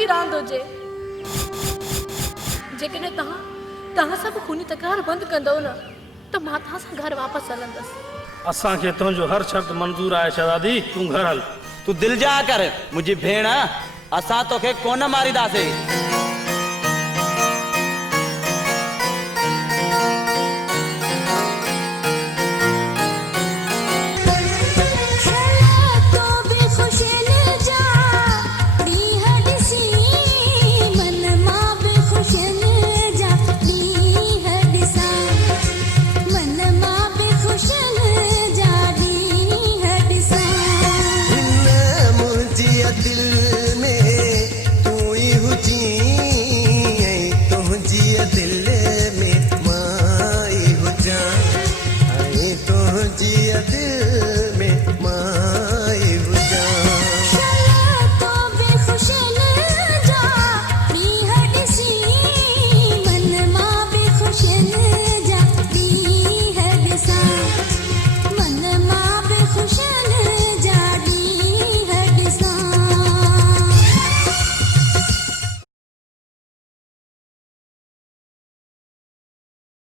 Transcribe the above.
जी रांदि हुजे। जेकॾहिं तव्हां सभु खूनी तकरार बंदि कंदव न त मां तव्हां सां घर वापसि हलंदसि। असांखे तुंहिंजो हर शर्त मंज़ूर आहे शहज़ादी, तूं घर हल। तू दिल जा कर मुंहिंजी भेण, असां तोखे कोन मारींदासीं।